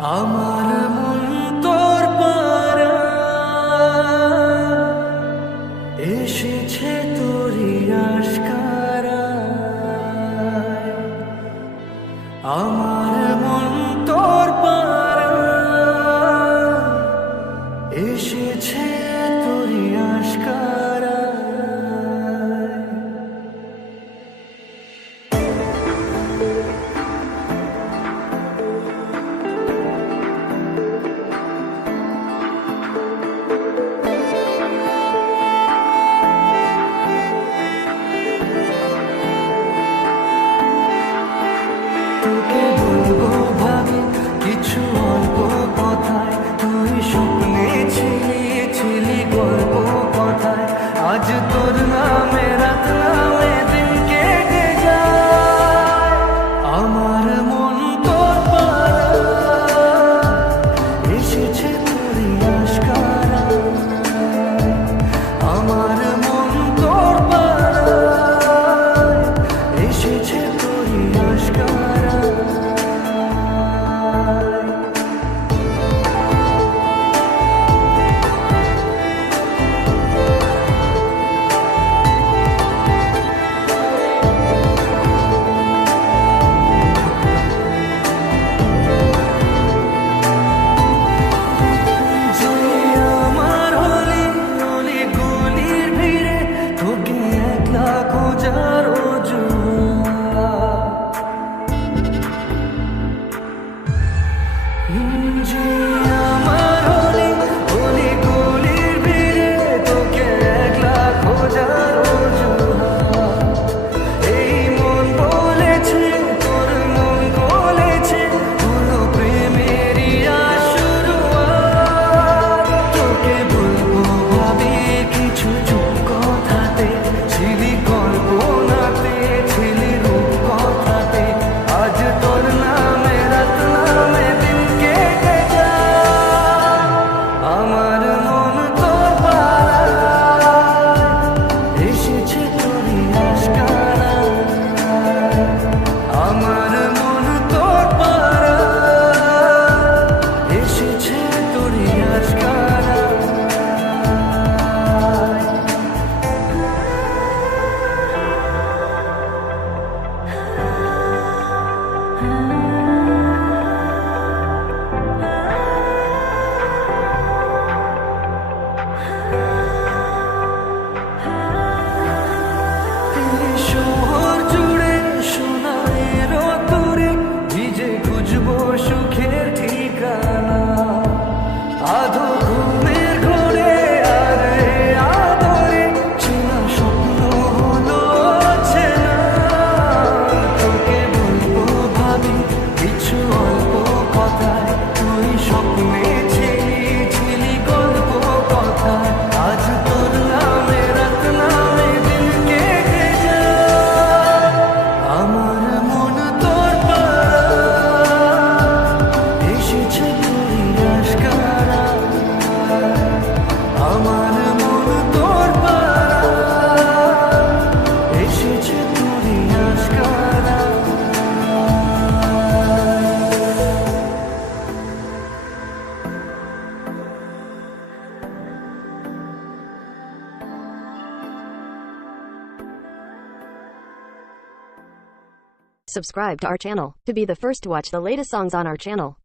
আমার মন তোর পারা এসেছে তোরই আশকারা আমার Aklına merakla 迎着 help me. Subscribe to our channel to be the first to watch the latest songs on our channel.